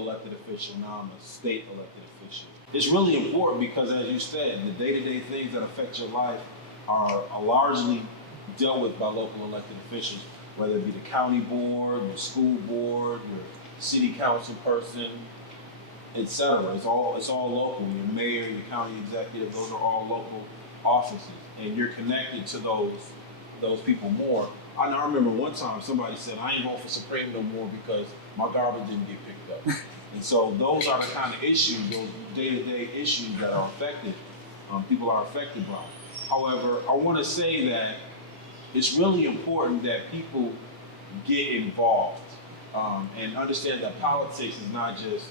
elected official, now I'm a state elected official. It's really important because, as you said, the day-to-day things that affect your life are largely dealt with by local elected officials, whether it be the county board, the school board, your city council person, etc. It's all local. Your mayor, your county executive, those are all local offices, and you're connected to those people more. I remember one time somebody said, "I ain't voting for Supreme no more because my garbage didn't get picked up." And so those are the kind of issues, those day-to-day issues that are affected. People are affected by. However, I want to say that it's really important that people get involved and understand that politics is not just,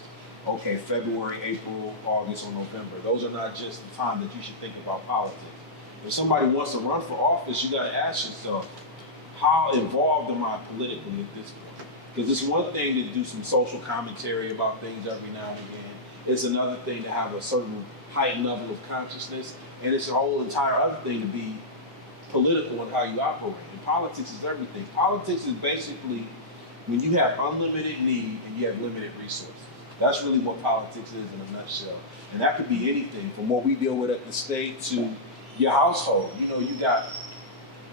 okay, February, April, August, or November. Those are not just the time that you should think about politics. If somebody wants to run for office, you got to ask yourself, how involved am I politically at this point? Because it's one thing to do some social commentary about things every now and again. It's another thing to have a certain heightened level of consciousness, and it's a whole entire other thing to be political in how you operate. And politics is everything. Politics is basically when you have unlimited need and you have limited resources. That's really what politics is in a nutshell. And that could be anything from what we deal with at the state to your household. You know, you got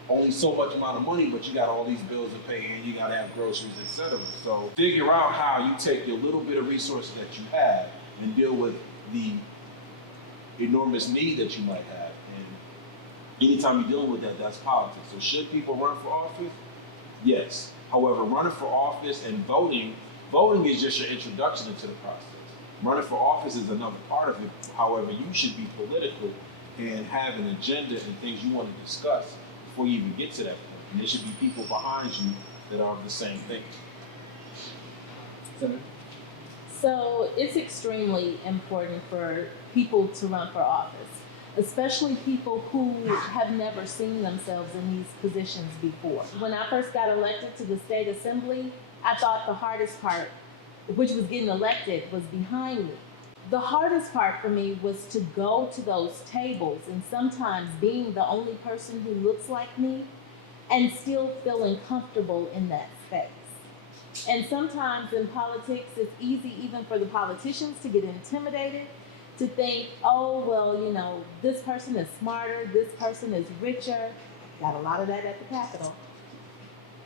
only so much amount of money, but you got all these bills to pay and you got to have groceries, etc. So figure out how you take your little bit of resources that you have and deal with the enormous need that you might have. And anytime you're dealing with that, that's politics. So should people run for office? Yes. However, running for office and voting is just your introduction into the process. Running for office is another part of it. However, you should be political and have an agenda and things you want to discuss before you even get to that point. And there should be people behind you that are of the same thing. So it's extremely important for people to run for office, especially people who have never seen themselves in these positions before. When I first got elected to the state assembly, I thought the hardest part, which was getting elected, was behind me. The hardest part for me was to go to those tables and sometimes being the only person who looks like me and still feeling comfortable in that space. And sometimes in politics, it's easy even for the politicians to get intimidated, to think, oh, well, you know, this person is smarter, this person is richer. Got a lot of that at the Capitol.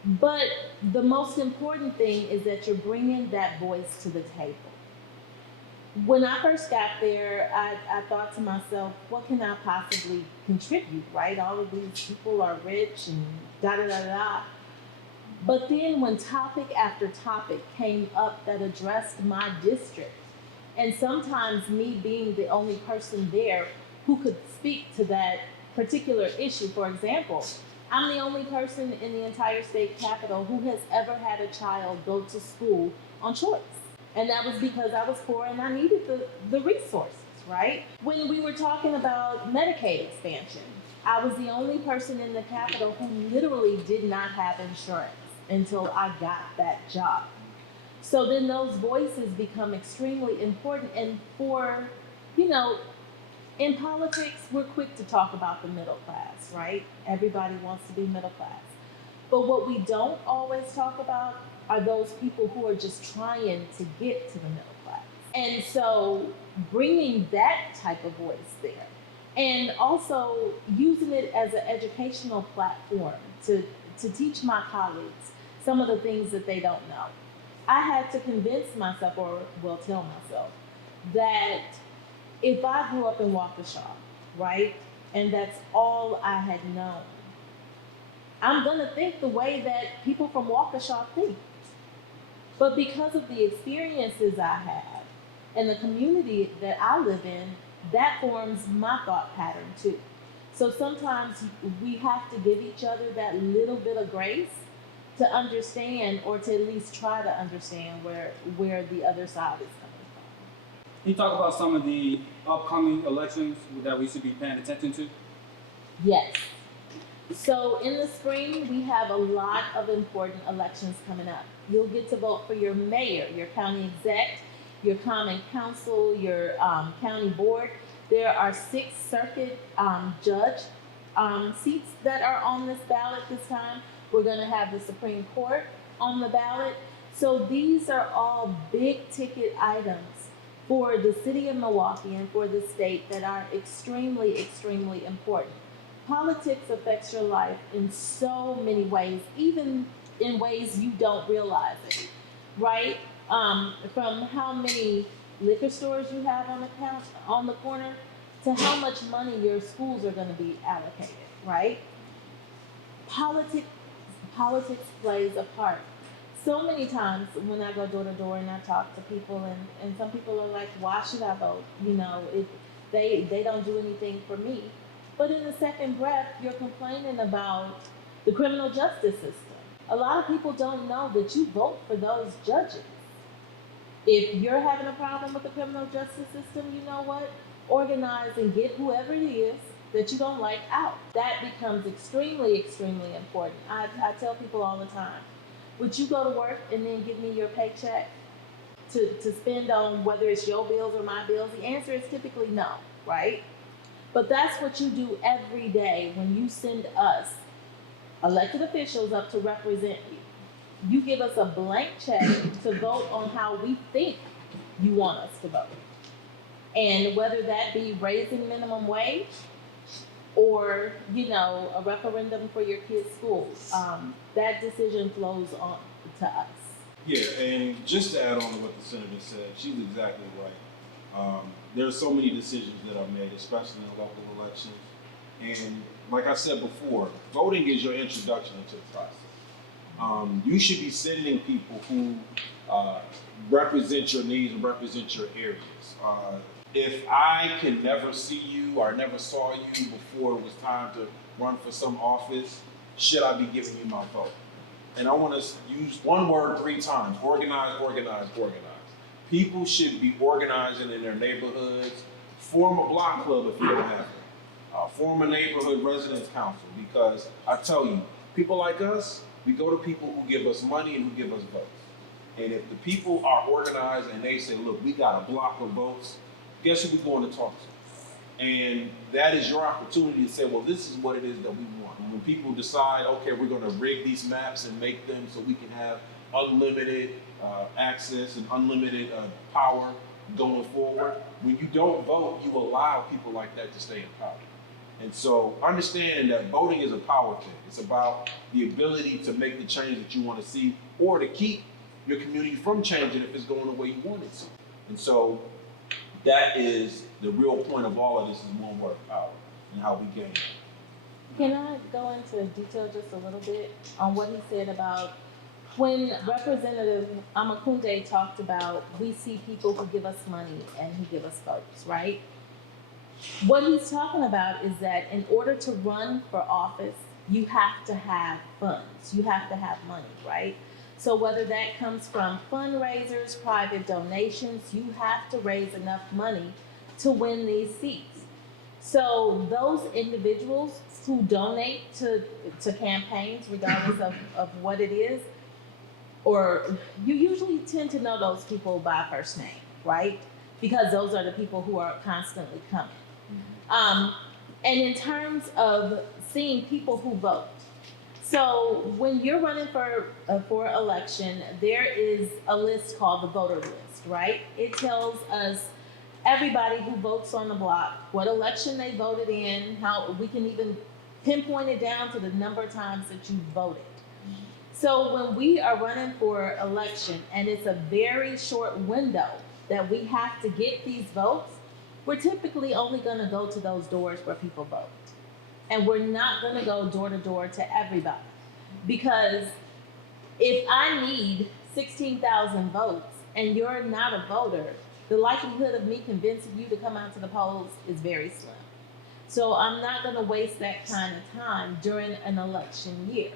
But the most important thing is that you're bringing that voice to the table. When I first got there, I thought to myself, what can I possibly contribute, right? All of these people are rich and da-da-da-da. But then when topic after topic came up that addressed my district, and sometimes me being the only person there who could speak to that particular issue, for example, I'm the only person in the entire state capitol who has ever had a child go to school on choice. And that was because I was poor and I needed the resources, right? When we were talking about Medicaid expansion, I was the only person in the Capitol who literally did not have insurance until I got that job. So then those voices become extremely important. And for, you know, in politics, we're quick to talk about the middle class, right? Everybody wants to be middle class. But what we don't always talk about are those people who are just trying to get to the middle class. And so bringing that type of voice there and also using it as an educational platform to teach my colleagues some of the things that they don't know. I had to convince myself, or well, tell myself, that if I grew up in Waukesha, right, and that's all I had known, I'm gonna think the way that people from Waukesha think. But because of the experiences I have and the community that I live in, that forms my thought pattern too. So sometimes we have to give each other that little bit of grace to understand, or to at least try to understand where the other side is coming from. Can you talk about some of the upcoming elections that we should be paying attention to? Yes. So in the spring, we have a lot of important elections coming up. You'll get to vote for your mayor, your county exec, your common council, your county board. There are 6 circuit judge seats that are on this ballot this time. We're going to have the Supreme Court on the ballot. So these are all big ticket items for the city of Milwaukee and for the state that are extremely, extremely important. Politics affects your life in so many ways, even in ways you don't realize it, right? From how many liquor stores you have on the count on the corner to how much money your schools are going to be allocated, right? Politics politics plays a part. So many times when I go door to door and I talk to people, and some people are like, why should I vote? You know, they don't do anything for me. But in the second breath, you're complaining about the criminal justice system. A lot of people don't know that you vote for those judges. If you're having a problem with the criminal justice system, you know what? Organize and get whoever it is that you don't like out. That becomes extremely, extremely important. I tell people all the time, would you go to work and then give me your paycheck to spend on whether it's your bills or my bills? The answer is typically no, right? But that's what you do every day when you send us, elected officials, up to represent you. You give us a blank check to vote on how we think you want us to vote. And whether that be raising minimum wage or, you know, a referendum for your kids' schools, that decision flows on to us. Yeah, and just to add on to what the senator said, she's exactly right. There are so many decisions that are made, especially in local elections. And like I said before, voting is your introduction into the process. You should be sending people who represent your needs and represent your areas. If I can never see you or never saw you before it was time to run for some office, should I be giving you my vote? And I want to use one word 3 times: organize, organize, organize. People should be organizing in their neighborhoods. Form a block club if you don't have it. Form a neighborhood residence council, because I tell you, people like us, we go to people who give us money and who give us votes. And if the people are organized and they say, look, we got a block of votes, guess who we're going to talk to? And that is your opportunity to say, well, this is what it is that we want. And when people decide, okay, we're going to rig these maps and make them so we can have unlimited access and unlimited power going forward, when you don't vote, you allow people like that to stay in power. And so understanding that voting is a power thing. It's about the ability to make the change that you want to see, or to keep your community from changing if it's going the way you want it to. And so that is the real point of all of this, is one word: power, and how we gain it. Can I go into detail just a little bit on what he said about when Representative Amakunde talked about we see people who give us money and who give us votes, right? What he's talking about is that in order to run for office, you have to have funds. You have to have money, right? So whether that comes from fundraisers, private donations, you have to raise enough money to win these seats. So those individuals who donate to campaigns, regardless of what it is, or you usually tend to know those people by first name, right? Because those are the people who are constantly coming. And in terms of seeing people who vote, so when you're running for election, there is a list called the voter list, right? It tells us everybody who votes on the block, what election they voted in, how we can even pinpoint it down to the number of times that you voted. So when we are running for election and it's a very short window that we have to get these votes, we're typically only going to go to those doors where people vote. And we're not going to go door to door to everybody. Because if I need 16,000 votes and you're not a voter, the likelihood of me convincing you to come out to the polls is very slim. So I'm not going to waste that kind of time during an election year.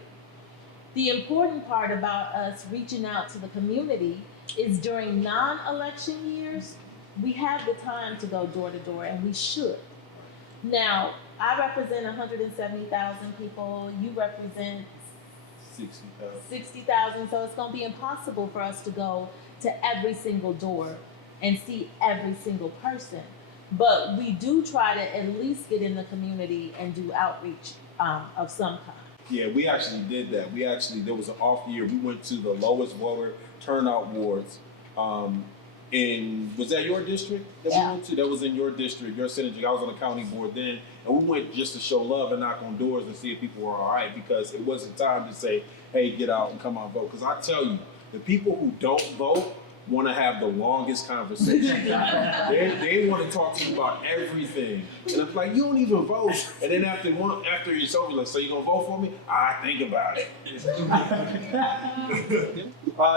The important part about us reaching out to the community is during non-election years, we have the time to go door to door, and we should. Now, I represent 170,000 people. You represent 60,000. So it's going to be impossible for us to go to every single door and see every single person. But we do try to at least get in the community and do outreach of some kind. Yeah, we actually did that. There was an off year. We went to the lowest voter turnout wards. Was that your district that we went to? That was in your district, your synergy. I was on the county board then, and we went just to show love and knock on doors and see if people were all right, because it wasn't time to say, hey, get out and come out and vote. Because I tell you, the people who don't vote want to have the longest conversation. They want to talk to you about everything. And it's like, you don't even vote. And then after it's over, like, so you gonna vote for me? I think about it.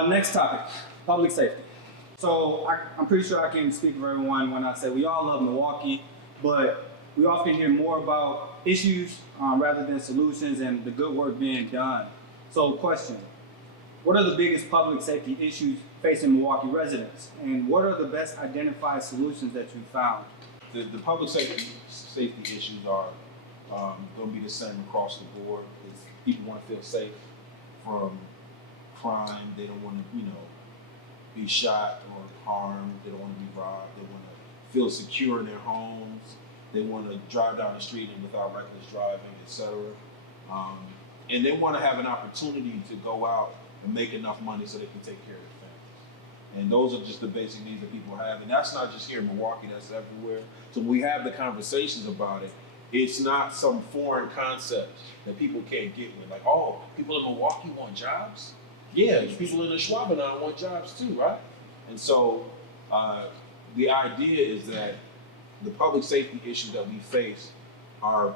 Next topic, public safety. So I'm pretty sure I can speak for everyone when I say we all love Milwaukee, but we often hear more about issues rather than solutions and the good work being done. So question, what are the biggest public safety issues facing Milwaukee residents? And what are the best identified solutions that you found? The public safety issues are going to be the same across the board. People want to feel safe from crime. They don't want to, be shot or harmed. They don't want to be robbed. They want to feel secure in their homes. They want to drive down the street and without reckless driving, etc. And they want to have an opportunity to go out and make enough money so they can take care of their families. And those are just the basic needs that people have. And that's not just here in Milwaukee, that's everywhere. So when we have the conversations about it, it's not some foreign concept that people can't get with. Like, oh, people in Milwaukee want jobs? Yeah, people in the Schwabenau want jobs too, right? And so the idea is that the public safety issues that we face are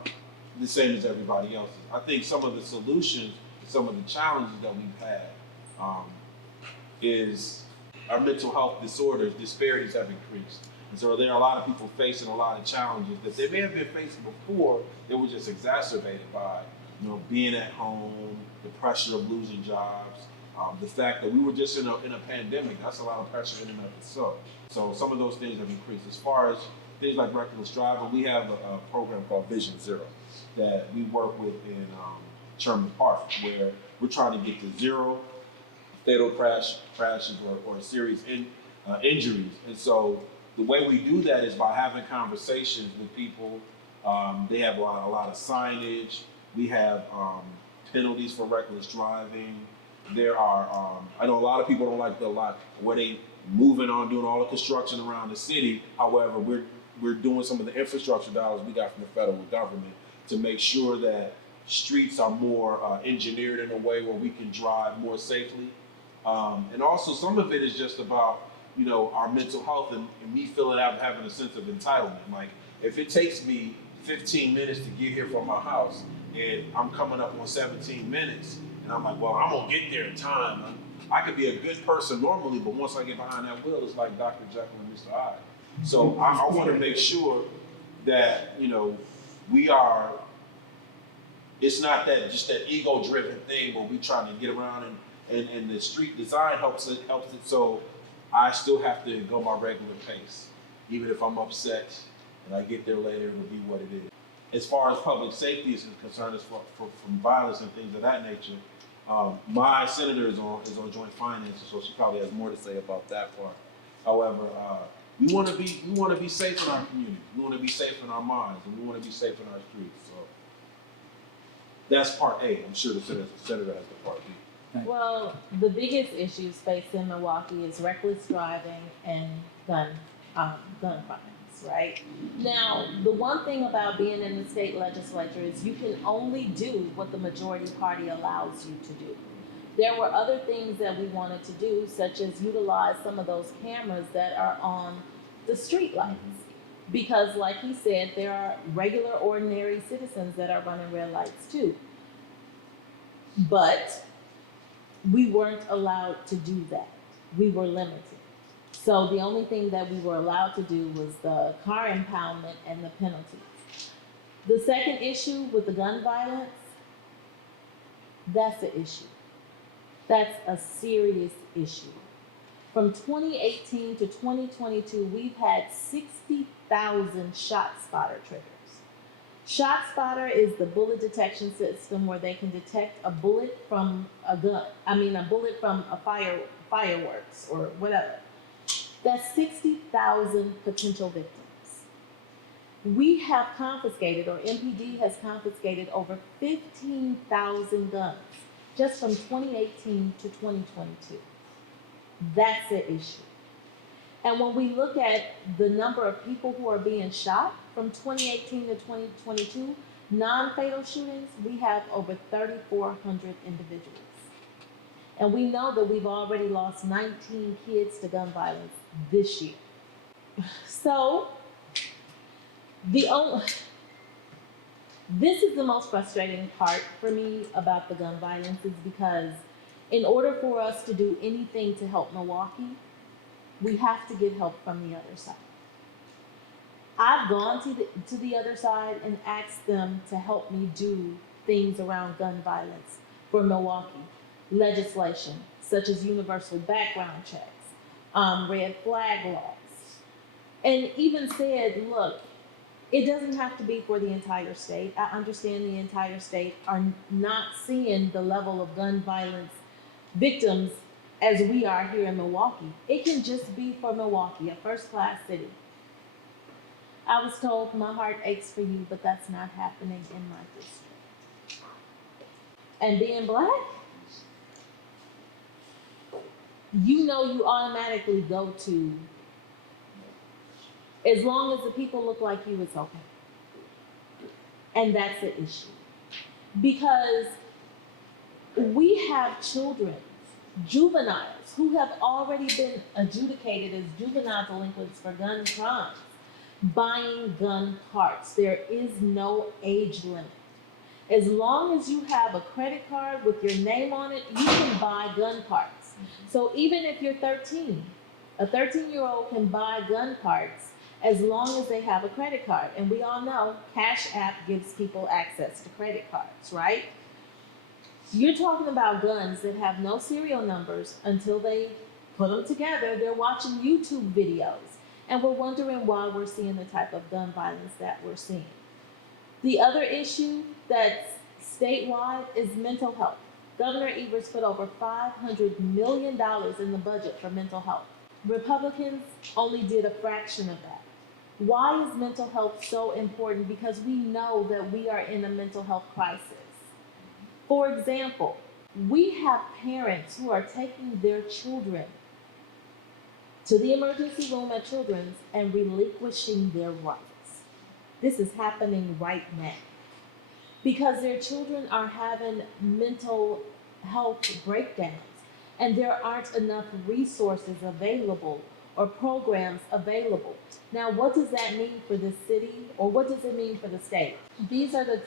the same as everybody else's. I think some of the solutions, some of the challenges that we've had is our mental health disorders, disparities have increased. And so there are a lot of people facing a lot of challenges that they may have been facing before, they were just exacerbated by, being at home, the pressure of losing jobs, the fact that we were just in a pandemic. That's a lot of pressure in and of itself. So some of those things have increased. As far as things like reckless driving, we have a program called Vision Zero that we work with in Sherman Park, where we're trying to get to zero fatal crashes or serious injuries. And so the way we do that is by having conversations with people. They have a lot of signage. We have penalties for reckless driving. There are, I know a lot of people don't like where they moving on doing all the construction around the city. However, we're doing some of the infrastructure dollars we got from the federal government to make sure that streets are more engineered in a way where we can drive more safely. And also some of it is just about, our mental health and me feeling out having a sense of entitlement. Like, if it takes me 15 minutes to get here from my house and I'm coming up on 17 minutes and I'm like, well, I'm gonna get there in time. I could be a good person normally, but once I get behind that wheel, it's like Dr. Jekyll and Mr. Hyde. So I want to make sure that, we are, it's not that just that ego-driven thing where we trying to get around and the street design helps it. So I still have to go my regular pace. Even if I'm upset and I get there later, it'll be what it is. As far as public safety is concerned, as far from violence and things of that nature, my senator is on joint finances, so she probably has more to say about that part. However, we want to be safe in our community. We want to be safe in our minds, and we want to be safe in our streets. So that's part A. I'm sure the senator has the part B. Well, the biggest issues facing Milwaukee is reckless driving and gun crimes, right? Now, the one thing about being in the state legislature is you can only do what the majority party allows you to do. There were other things that we wanted to do, such as utilize some of those cameras that are on the street lights. Because like he said, there are regular, ordinary citizens that are running red lights too. But we weren't allowed to do that. We were limited. So the only thing that we were allowed to do was the car impoundment and the penalties. The second issue with the gun violence, that's the issue. That's a serious issue. From 2018 to 2022, we've had 60,000 shot spotter triggers. Shot spotter is the bullet detection system where they can detect a bullet from a bullet from a fireworks or whatever. That's 60,000 potential victims. We have confiscated, or MPD has confiscated, over 15,000 guns just from 2018 to 2022. That's the issue. And when we look at the number of people who are being shot from 2018 to 2022, non-fatal shootings, we have over 3,400 individuals. And we know that we've already lost 19 kids to gun violence this year. So, this is the most frustrating part for me about the gun violence is because in order for us to do anything to help Milwaukee, we have to get help from the other side. I've gone to the other side and asked them to help me do things around gun violence for Milwaukee. Legislation, such as universal background checks, red flag laws. And even said, look, it doesn't have to be for the entire state. I understand the entire state are not seeing the level of gun violence victims as we are here in Milwaukee. It can just be for Milwaukee, a first-class city. I was told my heart aches for you, but that's not happening in my district. And being black, you know you automatically go to, as long as the people look like you, it's okay. And that's the issue. Because we have children, juveniles, who have already been adjudicated as juvenile delinquents for gun crimes, buying gun parts. There is no age limit. As long as you have a credit card with your name on it, you can buy gun parts. So even if you're 13, a 13-year-old can buy gun parts as long as they have a credit card. And we all know Cash App gives people access to credit cards, right? You're talking about guns that have no serial numbers until they put them together. They're watching YouTube videos. And we're wondering why we're seeing the type of gun violence that we're seeing. The other issue that's statewide is mental health. Governor Evers put over $500 million in the budget for mental health. Republicans only did a fraction of that. Why is mental health so important? Because we know that we are in a mental health crisis. For example, we have parents who are taking their children to the emergency room at Children's and relinquishing their rights. This is happening right now because their children are having mental health breakdowns and there aren't enough resources available or programs available. Now, what does that mean for the city, or what does it mean for the state? These are the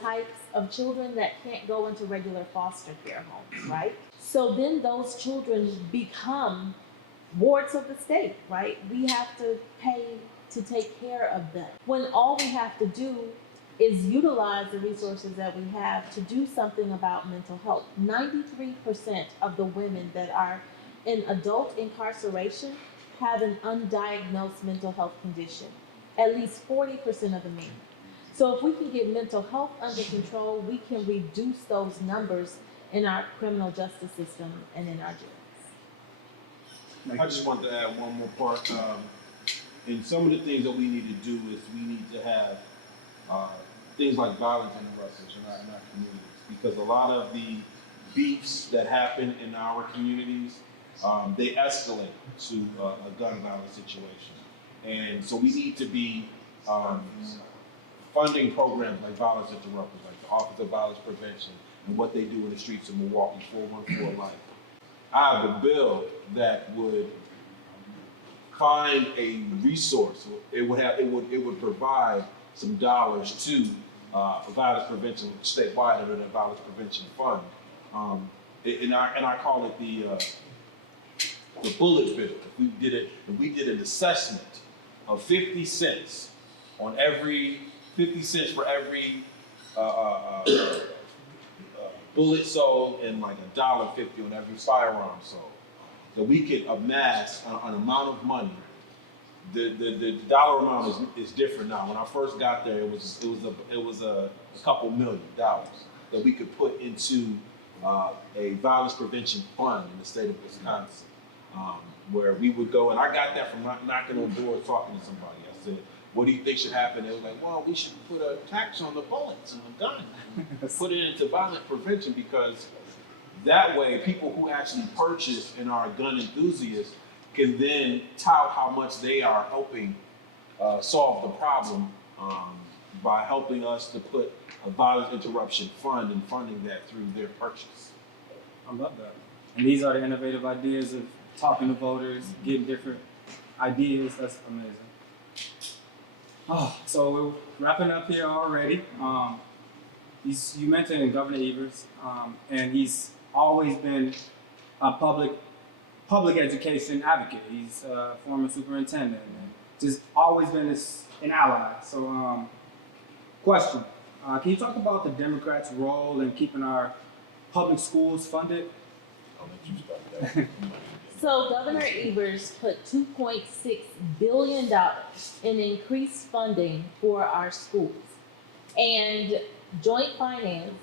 types of children that can't go into regular foster care homes, right? So then those children become wards of the state, right? We have to pay to take care of them. When all we have to do is utilize the resources that we have to do something about mental health. 93% of the women that are in adult incarceration have an undiagnosed mental health condition, at least 40% of the men. So if we can get mental health under control, we can reduce those numbers in our criminal justice system and in our jails. I just wanted to add one more part. And some of the things that we need to do is we need to have things like violence interrupters in our communities, because a lot of the beefs that happen in our communities, they escalate to a gun violence situation. And so we need to be funding programs like violence interrupters, like the Office of Violence Prevention and what they do in the streets of Milwaukee, 414 Life. I have a bill that would find a resource. It would provide some dollars to violence prevention statewide under the violence prevention fund, and I call it the bullet bill. If we did an assessment of 50 cents for every bullet sold and like $1.50 on every firearm sold, that we could amass an amount of money. The dollar amount is different now. When I first got there, it was a couple $1 million that we could put into a violence prevention fund in the state of Wisconsin, where we would go. And I got that from knocking on doors, talking to somebody. I said, "What do you think should happen?" They was like, "Well, we should put a tax on the bullets and the gun, put it into violence prevention, because That way, people who actually purchase and are gun enthusiasts can then tout how much they are helping solve the problem by helping us to put a violence interruption fund and funding that through their purchase. I love that. And these are the innovative ideas of talking to voters, getting different ideas. That's amazing. Oh, so we're wrapping up here already. You mentioned Governor Evers, and he's always been a public education advocate. He's a former superintendent and just always been an ally. So, question, can you talk about the Democrats' role in keeping our public schools funded? I'll let you start that. So Governor Evers put $2.6 billion in increased funding for our schools. And joint finance,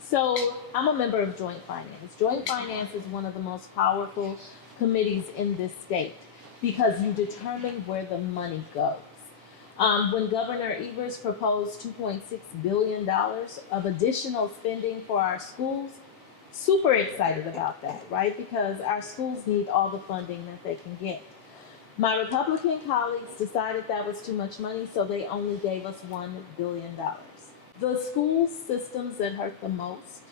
so I'm a member of joint finance. Joint finance is one of the most powerful committees in this state because you determine where the money goes. When Governor Evers proposed $2.6 billion of additional spending for our schools, super excited about that, right? Because our schools need all the funding that they can get. My Republican colleagues decided that was too much money, so they only gave us $1 billion. The school systems that hurt the most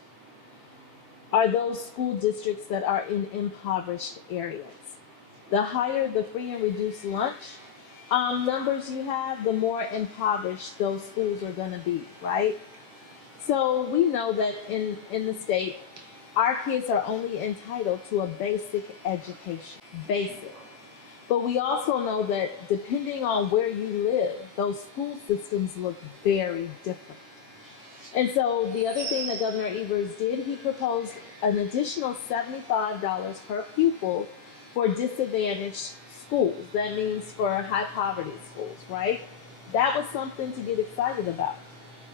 are those school districts that are in impoverished areas. The higher the free and reduced lunch numbers you have, the more impoverished those schools are gonna be, right? So we know that in the state, our kids are only entitled to a basic education, basic. But we also know that depending on where you live, those school systems look very different. And so the other thing that Governor Evers did, he proposed an additional $75 per pupil for disadvantaged schools. That means for high poverty schools, right? That was something to get excited about.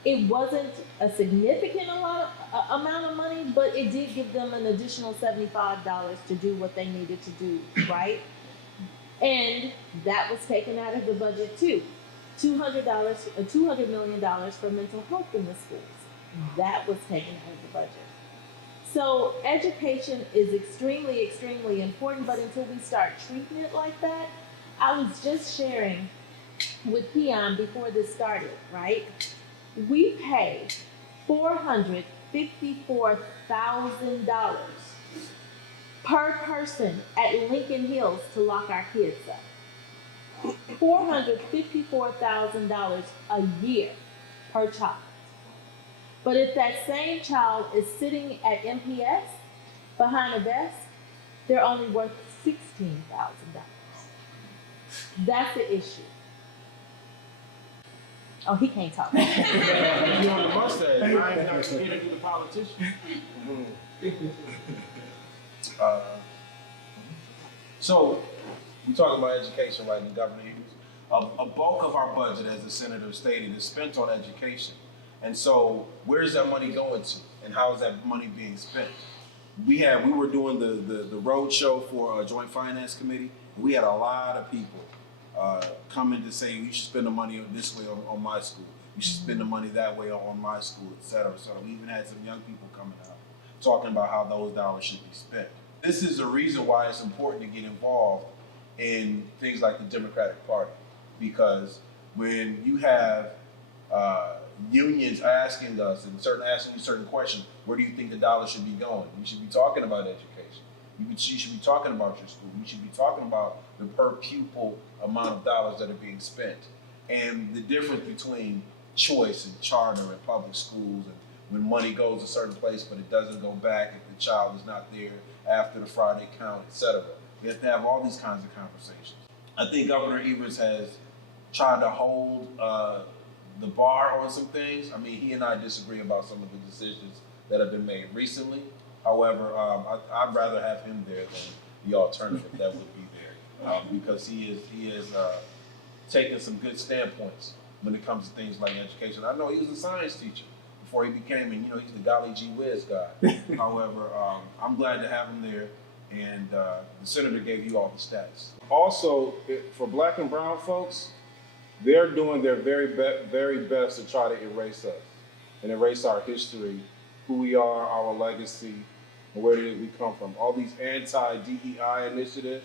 It wasn't a significant amount of money, but it did give them an additional $75 to do what they needed to do, right? And that was taken out of the budget too. $200 million for mental health in the schools. That was taken out of the budget. So education is extremely, extremely important, but until we start treating it like that, I was just sharing with Peon before this started, right? We pay $454,000 per person at Lincoln Hills to lock our kids up. $454,000 a year per child. But if that same child is sitting at MPS behind a desk, they're only worth $16,000. That's the issue. Oh, he can't talk. You on the mustache, I ain't got to get into the politician. So, we talking about education, right, and Governor Evers. A bulk of our budget, as the senator stated, is spent on education. And so, where is that money going to, and how is that money being spent? We were doing the road show for a joint finance committee. And we had a lot of people come in to say, you should spend the money this way on my school. You should spend the money that way on my school, et cetera. So we even had some young people coming out talking about how those dollars should be spent. This is the reason why it's important to get involved in things like the Democratic Party, because when you have unions asking us and asking you certain questions, where do you think the dollar should be going? You should be talking about education. You should be talking about your school. You should be talking about the per pupil amount of dollars that are being spent, and the difference between choice and charter and public schools, and when money goes a certain place but it doesn't go back if the child is not there after the Friday count, etc. We have to have all these kinds of conversations. I think Governor Evers has tried to hold the bar on some things. I mean, he and I disagree about some of the decisions that have been made recently. However, I'd rather have him there than the alternative that would be there, because he is taking some good standpoints when it comes to things like education. I know he was a science teacher before he became, and he's the golly gee whiz guy. However, I'm glad to have him there, and the senator gave you all the stats. Also, for Black and brown folks, they're doing their very best to try to erase us and erase our history who we are, our legacy, and where did we come from. All these anti-DEI initiatives,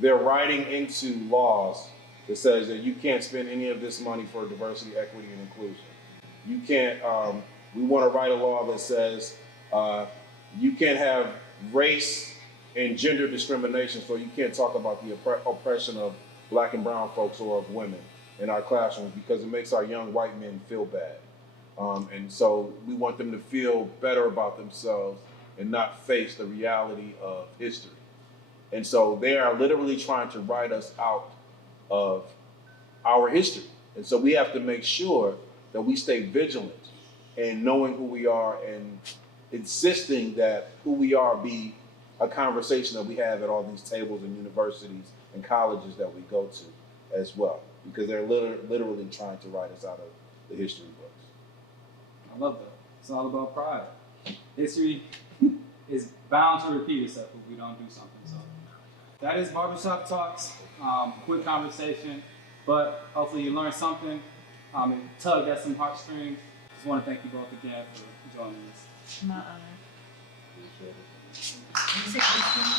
they're writing into laws that says that you can't spend any of this money for diversity, equity, and inclusion. You can't, we want to write a law that says you can't have race and gender discrimination, so you can't talk about the oppression of black and brown folks or of women in our classrooms because it makes our young white men feel bad. And so we want them to feel better about themselves and not face the reality of history. And so they are literally trying to write us out of our history. And so we have to make sure that we stay vigilant in knowing who we are and insisting that who we are be a conversation that we have at all these tables in universities and colleges that we go to as well, because they're literally trying to write us out of the history books. I love that. It's all about pride. History is bound to repeat itself if we don't do something. So that is Barbershop Talks. Quick conversation, but hopefully you learned something. It tugged at some heartstrings. Just want to thank you both again for joining us. My honor. Appreciate it.